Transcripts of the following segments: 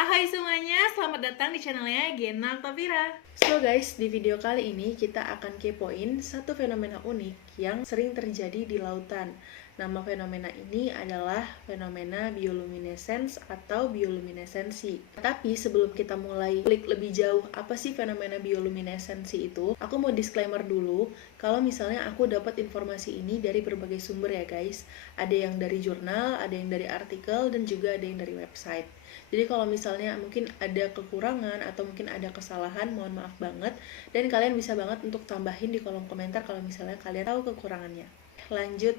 Hai semuanya, selamat datang di channelnya Gena Tavira. So guys, di video kali ini kita akan kepoin satu fenomena unik yang sering terjadi di lautan. Nama fenomena ini adalah fenomena bioluminescence atau bioluminesensi. Tapi sebelum kita mulai klik lebih jauh apa sih fenomena bioluminesensi itu, aku mau disclaimer dulu kalau misalnya aku dapat informasi ini dari berbagai sumber ya guys. Ada yang dari jurnal, ada yang dari artikel, dan juga ada yang dari website. Jadi kalau misalnya mungkin ada kekurangan atau mungkin ada kesalahan, mohon maaf banget. Dan kalian bisa banget untuk tambahin di kolom komentar kalau misalnya kalian tahu kekurangannya. Lanjut,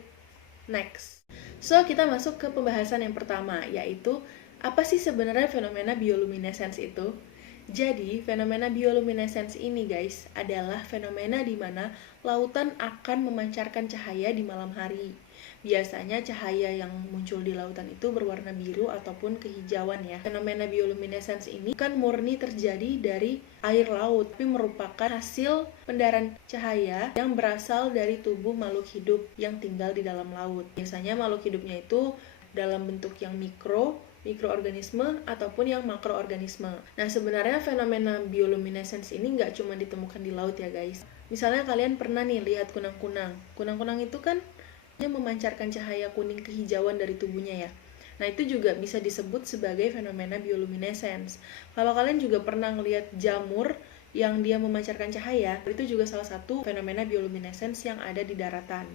next. So, kita masuk ke pembahasan yang pertama, yaitu apa sih sebenarnya fenomena bioluminescence itu? Jadi, fenomena bioluminescence ini guys, adalah fenomena di mana lautan akan memancarkan cahaya di malam hari. Biasanya cahaya yang muncul di lautan itu berwarna biru ataupun kehijauan ya. Fenomena bioluminescence ini kan murni terjadi dari air laut, tapi merupakan hasil pendarahan cahaya yang berasal dari tubuh makhluk hidup yang tinggal di dalam laut. Biasanya makhluk hidupnya itu dalam bentuk yang mikroorganisme ataupun yang makroorganisme. Nah, sebenarnya fenomena bioluminescence ini nggak cuma ditemukan di laut ya guys. Misalnya kalian pernah nih lihat kunang-kunang. Kunang-kunang itu kan memancarkan cahaya kuning kehijauan dari tubuhnya ya. Nah, itu juga bisa disebut sebagai fenomena bioluminescence. Kalau kalian juga pernah ngelihat jamur yang dia memancarkan cahaya, itu juga salah satu fenomena bioluminescence yang ada di daratan.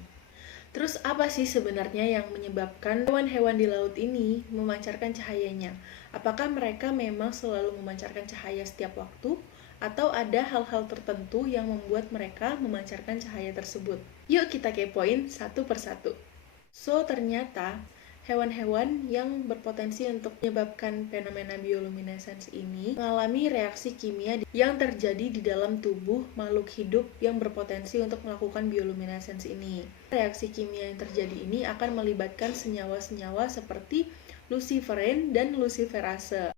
Terus apa sih sebenarnya yang menyebabkan hewan-hewan di laut ini memancarkan cahayanya? Apakah mereka memang selalu memancarkan cahaya setiap waktu? Atau ada hal-hal tertentu yang membuat mereka memancarkan cahaya tersebut? Yuk kita kepoin satu persatu. So, ternyata hewan-hewan yang berpotensi untuk menyebabkan fenomena bioluminescence ini mengalami reaksi kimia yang terjadi di dalam tubuh makhluk hidup yang berpotensi untuk melakukan bioluminescence ini. Reaksi kimia yang terjadi ini akan melibatkan senyawa-senyawa seperti luciferin dan luciferase.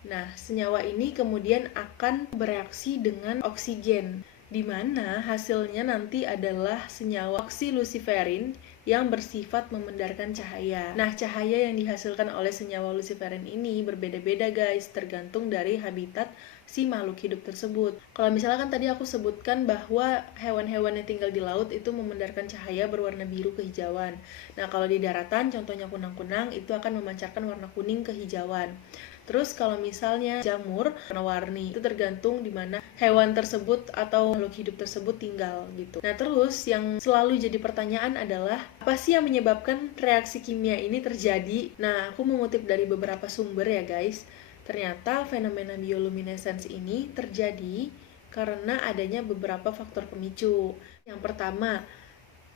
Nah, senyawa ini kemudian akan bereaksi dengan oksigen, di mana hasilnya nanti adalah senyawa oksiluciferin yang bersifat memandarkan cahaya. Nah, cahaya yang dihasilkan oleh senyawa luciferin ini berbeda-beda guys, tergantung dari habitat si makhluk hidup tersebut. Kalau misalnya kan tadi aku sebutkan bahwa hewan-hewan yang tinggal di laut itu memandarkan cahaya berwarna biru kehijauan. Nah, kalau di daratan, contohnya kunang-kunang, itu akan memancarkan warna kuning kehijauan. Terus kalau misalnya jamur warna-warni, itu tergantung di mana hewan tersebut atau makhluk hidup tersebut tinggal gitu. Nah, terus yang selalu jadi pertanyaan adalah apa sih yang menyebabkan reaksi kimia ini terjadi? Nah, aku mengutip dari beberapa sumber ya guys. Ternyata fenomena bioluminescence ini terjadi karena adanya beberapa faktor pemicu. Yang pertama,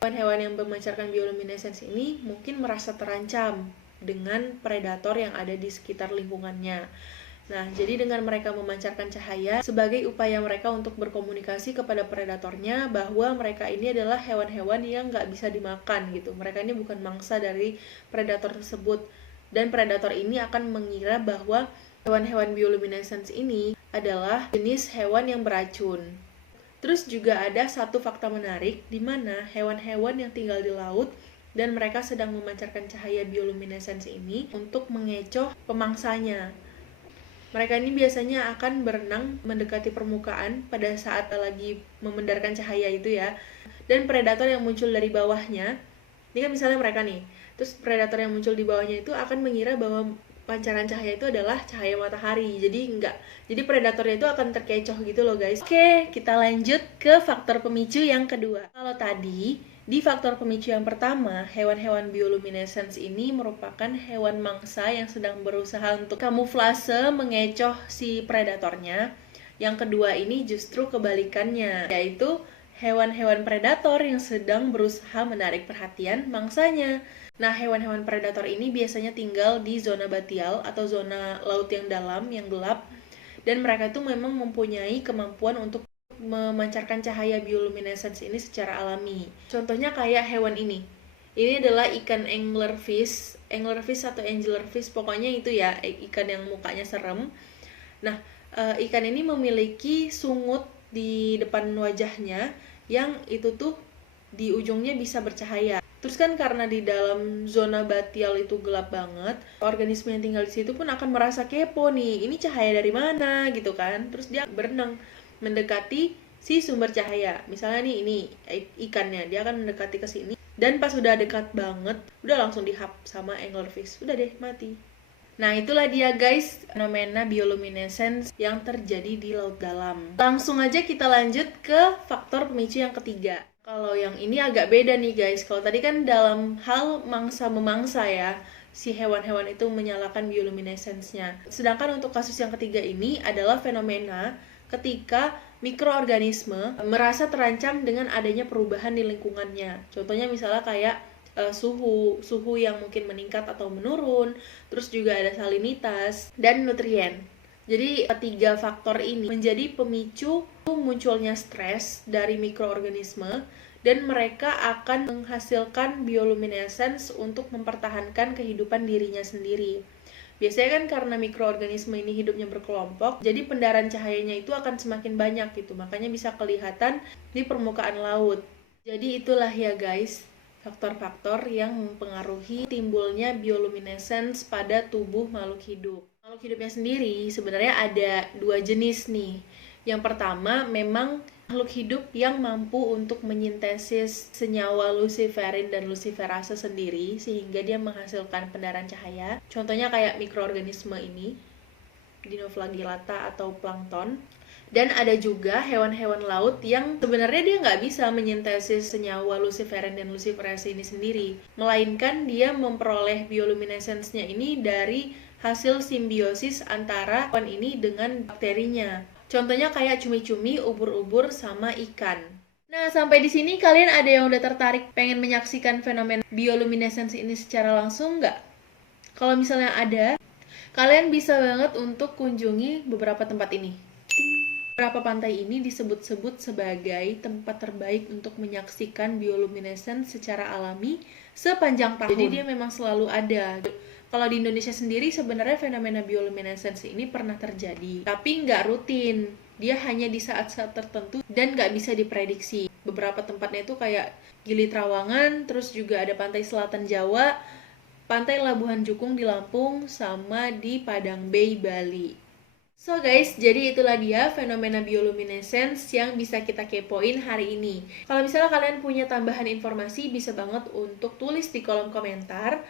hewan-hewan yang memancarkan bioluminescence ini mungkin merasa terancam dengan predator yang ada di sekitar lingkungannya. Nah, jadi dengan mereka memancarkan cahaya sebagai upaya mereka untuk berkomunikasi kepada predatornya bahwa mereka ini adalah hewan-hewan yang nggak bisa dimakan gitu. Mereka ini bukan mangsa dari predator tersebut. Dan predator ini akan mengira bahwa hewan-hewan bioluminescence ini adalah jenis hewan yang beracun. Terus juga ada satu fakta menarik di mana hewan-hewan yang tinggal di laut dan mereka sedang memancarkan cahaya bioluminescence ini untuk mengecoh pemangsanya. Mereka ini biasanya akan berenang mendekati permukaan pada saat lagi memandarkan cahaya itu ya. Dan predator yang muncul dari bawahnya, ini kan misalnya mereka nih, terus predator yang muncul di bawahnya itu akan mengira bahwa pancaran cahaya itu adalah cahaya matahari. Jadi predatornya itu akan terkecoh gitu loh guys. Oke, kita lanjut ke faktor pemicu yang kedua. Kalau tadi di faktor pemicu yang pertama, hewan-hewan bioluminescence ini merupakan hewan mangsa yang sedang berusaha untuk kamuflase mengecoh si predatornya. Yang kedua ini justru kebalikannya, yaitu hewan-hewan predator yang sedang berusaha menarik perhatian mangsanya. Nah, hewan-hewan predator ini biasanya tinggal di zona batial atau zona laut yang dalam, yang gelap, dan mereka itu memang mempunyai kemampuan untuk memancarkan cahaya bioluminescence ini secara alami. Contohnya kayak hewan ini. Ini adalah ikan anglerfish atau angelerfish, pokoknya itu ya, ikan yang mukanya serem. Nah, ikan ini memiliki sungut di depan wajahnya yang itu tuh di ujungnya bisa bercahaya. Terus kan karena di dalam zona batial itu gelap banget, organisme yang tinggal di situ pun akan merasa kepo nih, ini cahaya dari mana gitu kan. Terus dia berenang mendekati si sumber cahaya. Misalnya nih ini ikannya, dia akan mendekati ke sini. Dan pas udah dekat banget, udah langsung dihap sama anglerfish. Udah deh, mati. Nah itulah dia guys, fenomena bioluminescence yang terjadi di laut dalam. Langsung aja kita lanjut ke faktor pemicu yang ketiga. Kalau yang ini agak beda nih guys. Kalau tadi kan dalam hal mangsa memangsa ya, si hewan-hewan itu menyalakan bioluminescence-nya. Sedangkan untuk kasus yang ketiga ini adalah fenomena ketika mikroorganisme merasa terancam dengan adanya perubahan di lingkungannya. Contohnya misalnya kayak suhu yang mungkin meningkat atau menurun, terus juga ada salinitas dan nutrien. Jadi ketiga faktor ini menjadi pemicu munculnya stres dari mikroorganisme dan mereka akan menghasilkan bioluminescence untuk mempertahankan kehidupan dirinya sendiri. Biasanya kan karena mikroorganisme ini hidupnya berkelompok, jadi pendaran cahayanya itu akan semakin banyak gitu, makanya bisa kelihatan di permukaan laut. Jadi itulah ya guys, faktor-faktor yang mempengaruhi timbulnya bioluminescence pada tubuh makhluk hidup. Makhluk hidupnya sendiri sebenarnya ada dua jenis nih. Yang pertama memang makhluk hidup yang mampu untuk menyintesis senyawa luciferin dan luciferase sendiri sehingga dia menghasilkan pendaran cahaya. Contohnya kayak mikroorganisme ini, Dinoflagellata atau plankton. Dan ada juga hewan-hewan laut yang sebenarnya dia nggak bisa menyintesis senyawa luciferin dan luciferase ini sendiri, melainkan dia memperoleh bioluminescence-nya ini dari hasil simbiosis antara hewan ini dengan bakterinya. Contohnya kayak cumi-cumi, ubur-ubur, sama ikan. Nah, sampai di sini kalian ada yang udah tertarik pengen menyaksikan fenomena bioluminescence ini secara langsung nggak? Kalau misalnya ada, kalian bisa banget untuk kunjungi beberapa tempat ini. Beberapa pantai ini disebut-sebut sebagai tempat terbaik untuk menyaksikan bioluminescence secara alami sepanjang tahun. Jadi dia memang selalu ada. Kalau di Indonesia sendiri sebenarnya fenomena bioluminescence ini pernah terjadi, tapi nggak rutin. Dia hanya di saat-saat tertentu dan nggak bisa diprediksi. Beberapa tempatnya itu kayak Gili Trawangan, terus juga ada pantai selatan Jawa, pantai Labuhan Jukung di Lampung, sama di Padang Bay, Bali. So guys, jadi itulah dia fenomena bioluminescence yang bisa kita kepoin hari ini. Kalau misalnya kalian punya tambahan informasi, bisa banget untuk tulis di kolom komentar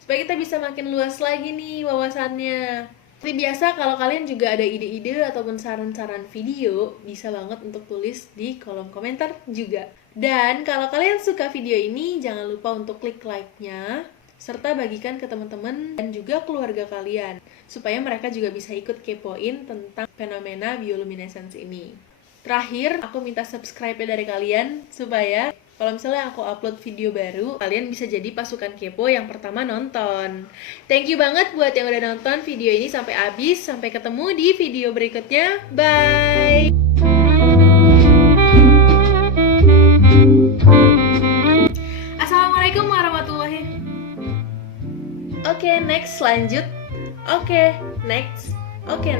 supaya kita bisa makin luas lagi nih wawasannya. Seperti biasa, kalau kalian juga ada ide-ide ataupun saran-saran video, bisa banget untuk tulis di kolom komentar juga. Dan kalau kalian suka video ini, jangan lupa untuk klik like-nya, serta bagikan ke teman-teman dan juga keluarga kalian, supaya mereka juga bisa ikut kepoin tentang fenomena bioluminescence ini. Terakhir, aku minta subscribe dari kalian, supaya kalau misalnya aku upload video baru, kalian bisa jadi pasukan kepo yang pertama nonton. Thank you banget buat yang udah nonton video ini sampai habis. Sampai ketemu di video berikutnya. Bye! Assalamualaikum warahmatullahi wabarakatuh. Oke, next lanjut. Oke, next. Oke.